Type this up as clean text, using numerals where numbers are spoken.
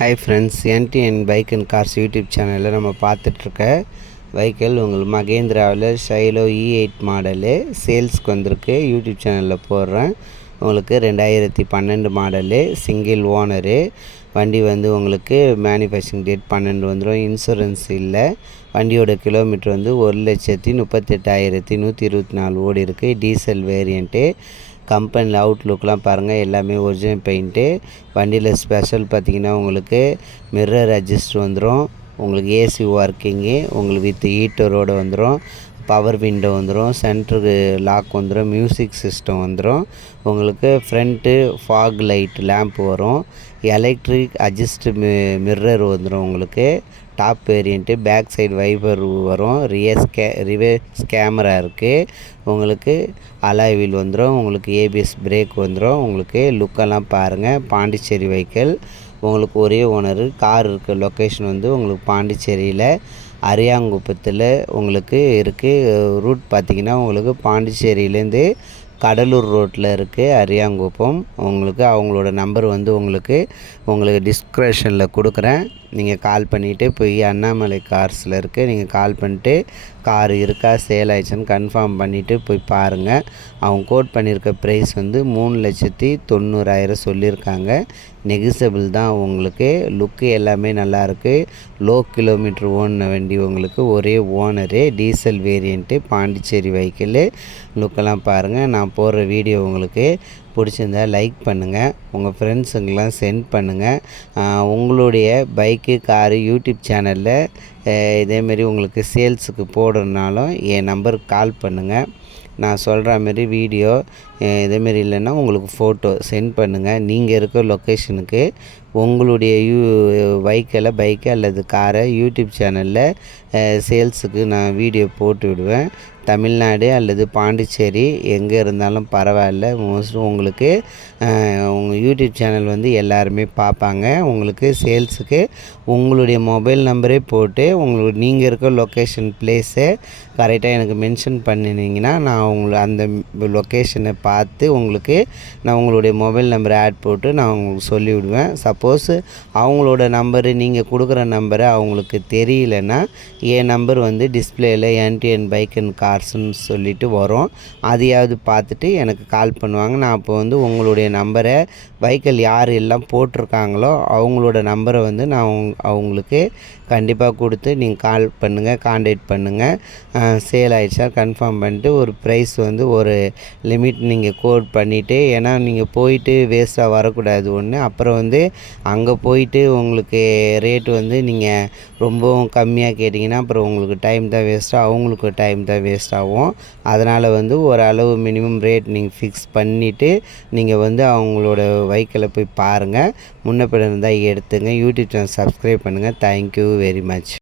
Hi friends, NTN bike and cars YouTube சேனலில் நம்ம பார்த்துட்ருக்க vehicle உங்களுக்கு மகேந்திராவில் ஷைலோ E8 மாடலு சேல்ஸ்க்கு வந்திருக்கு. யூடியூப் சேனலில் போடுறேன். உங்களுக்கு 2012 மாடலு, சிங்கிள் ஓனரு. வண்டி வந்து உங்களுக்கு மேனுஃபேக்சரிங் டேட் 12 வந்துடும். இன்சூரன்ஸ் இல்லை. வண்டியோட கிலோமீட்டர் வந்து 1,38,124 ஓடி இருக்குது. Diesel variant. கம்பெனியில் அவுட்லுக்லாம் பாருங்கள், எல்லாமே ஒரிஜினல் பெயிண்ட்டு. வண்டியில் ஸ்பெஷல் பார்த்திங்கன்னா உங்களுக்கு மிரர் அட்ஜஸ்ட் வந்துடும். உங்களுக்கு ஏசி ஒர்க்கிங்கு உங்களுக்கு வித் ஹீட்டரோடு வந்துடும். பவர் விண்டோ வந்துடும். சென்ட்ருக்கு லாக் வந்துடும். மியூசிக் சிஸ்டம் வந்துடும். உங்களுக்கு ஃப்ரண்ட்டு ஃபாக் லைட் லேம்ப் வரும். எலக்ட்ரிக் அட்ஜஸ்ட் மிரர் வந்துடும். உங்களுக்கு top variant. Back side wiper வரும். ரிவர்ஸ் கேமரா இருக்குது. உங்களுக்கு அலாய் வீல் வந்துடும். உங்களுக்கு ஏபிஎஸ் பிரேக் வந்துடும். உங்களுக்கு லுக்கெல்லாம் பாருங்கள். பாண்டிச்சேரி வெஹிக்கிள். உங்களுக்கு ஒரே ஓனரு. கார் இருக்க லொக்கேஷன் வந்து உங்களுக்கு பாண்டிச்சேரியில் அரியாங்குப்பத்தில் உங்களுக்கு இருக்குது. ரூட் பார்த்திங்கன்னா உங்களுக்கு பாண்டிச்சேரியிலேருந்து கடலூர் ரோட்டில் இருக்குது அரியாங்குப்பம். உங்களுக்கு அவங்களோட நம்பர் வந்து உங்களுக்கு டிஸ்கிரிப்ஷனில் கொடுக்குறேன். நீங்கள் கால் பண்ணிவிட்டு போய் அண்ணாமலை கார்ஸில் இருக்குது. நீங்கள் கால் பண்ணிட்டு கார் இருக்கா சேல் ஆயிடுச்சுன்னு கன்ஃபார்ம் பண்ணிவிட்டு போய் பாருங்கள். அவங்க கோட் பண்ணியிருக்க ப்ரைஸ் வந்து 3,90,000 சொல்லியிருக்காங்க. நெகிசபிள் தான். உங்களுக்கு லுக்கு எல்லாமே நல்லாயிருக்கு. லோ கிலோமீட்டர் ஓடின வண்டி. உங்களுக்கு ஒரே owner. Diesel variant. Pondicherry vehicle. லுக்கெல்லாம் பாருங்கள். நான் போடுற வீடியோ உங்களுக்கு பிடிச்சிருந்தா லைக் பண்ணுங்கள். உங்கள் ஃப்ரெண்ட்ஸுங்கெலாம் சென்ட் பண்ணுங்கள். உங்களுடைய பைக்கு காரு யூடியூப் சேனலில் இதேமாரி உங்களுக்கு சேல்ஸுக்கு போடுறதுனாலும் என் நம்பருக்கு கால் பண்ணுங்கள். நான் சொல்கிற மாரி வீடியோ இதேமாரி இல்லைன்னா உங்களுக்கு ஃபோட்டோ சென்ட் பண்ணுங்கள். நீங்கள் இருக்க லொக்கேஷனுக்கு உங்களுடைய பைக்கு அல்லது காரை யூடியூப் சேனலில் சேல்ஸுக்கு நான் வீடியோ போட்டு விடுவேன். தமிழ்நாடு அல்லது பாண்டிச்சேரி எங்கே இருந்தாலும் பரவாயில்ல. மோஸ்ட்லி உங்களுக்கு உங்கள் யூடியூப் சேனல் வந்து எல்லாருமே பார்ப்பாங்க. உங்களுக்கு சேல்ஸுக்கு உங்களுடைய மொபைல் நம்பரே போட்டு நீங்கள் இருக்க லொக்கேஷன் ப்ளேஸை கரெக்டாக எனக்கு மென்ஷன் பண்ணினீங்கன்னா நான் அந்த லொக்கேஷனை பார்த்து நான் உங்களுடைய மொபைல் நம்பரை ஆட் போட்டு நான் உங்களுக்கு சொல்லிவிடுவேன். சப்போஸ் அவங்களோட நம்பரு நீங்கள் கொடுக்குற நம்பரை அவங்களுக்கு தெரியலன்னா என் நம்பர் வந்து டிஸ்பிளேயில் என்டிஎன் பைக் அண்ட் கார்ஸ்ன்னு சொல்லிட்டு வரும். அதையாவது பார்த்துட்டு எனக்கு கால் பண்ணுவாங்க. நான் அப்போ வந்து உங்களுடைய நம்பரை வெஹிக்கிள் யார் எல்லாம் போட்டிருக்காங்களோ அவங்களோட நம்பரை வந்து நான் அவங்களுக்கு கண்டிப்பாக கொடுத்து நீங்கள் கால் பண்ணுங்கள், கான்டாக்ட் பண்ணுங்கள். சேல் ஆகிடுச்சா கன்ஃபார்ம் பண்ணிட்டு ஒரு ப்ரைஸ் வந்து ஒரு லிமிட் நீங்கள் கோட் பண்ணிவிட்டு, ஏன்னா நீங்கள் போயிட்டு வேஸ்ட்டாக வரக்கூடாது ஒன்று. அப்புறம் வந்து அங்கே போயிட்டு உங்களுக்கு ரேட்டு வந்து நீங்கள் ரொம்பவும் கம்மியாக கேட்டிங்கன்னா அப்புறம் உங்களுக்கு டைம் தான் வேஸ்ட்டாக, அவங்களுக்கு டைம் தான் வேஸ்ட் ஆகும். அதனால் வந்து ஓரளவு மினிமம் ரேட் நீங்கள் ஃபிக்ஸ் பண்ணிவிட்டு நீங்கள் வந்து அவங்களோட வெஹிக்கிளை போய் பாருங்கள். முன்ன பின்ன இருந்தால் எடுத்துங்க. யூடியூப் சேனல் சப்ஸ்கிரைப் பண்ணுங்கள். Thank you very much.